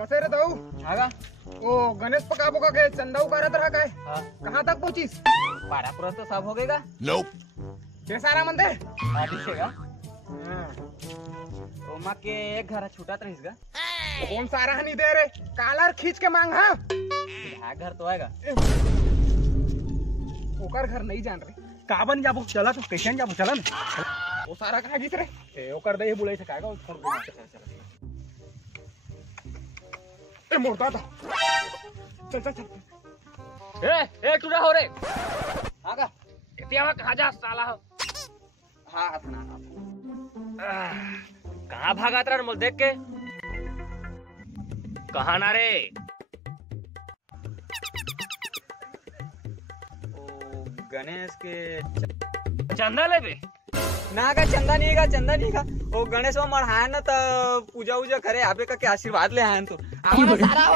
कसे रे दाऊ आगा ओ गणेश पका बोका के चंदा उकारत रहा काय हाँ कहाँ तक पहुंचीस? पारापुरा तो साफ हो गएगा। के सारा मंदे दिखेगा तो माँ के एक घर छूटत रहीस गा। कौन सारा नहीं दे रे कालर खींच के मांग हाँ घर तो आएगा ओकर घर नहीं जान रहे काबन जाबो चला तो कैसे जाबो चला ना वो सारा कहाँ गिस रे ए ओकर दे बुलाई सकाएगा और छोड़ दे ए मोरता था चल चल चल ए टूरा हो रे आगा इतिया कहाँ जा साला हो। हाँ अपना कहाँ भागा तेरा मोल देख के कहाँ ना रे गणेश के चंदा ले बे ना का चंदा नहीं का वो गणेश में मढ़ाया ना तो पूजा उजा करे आबे का के आशीर्वाद ले आयन तो सारा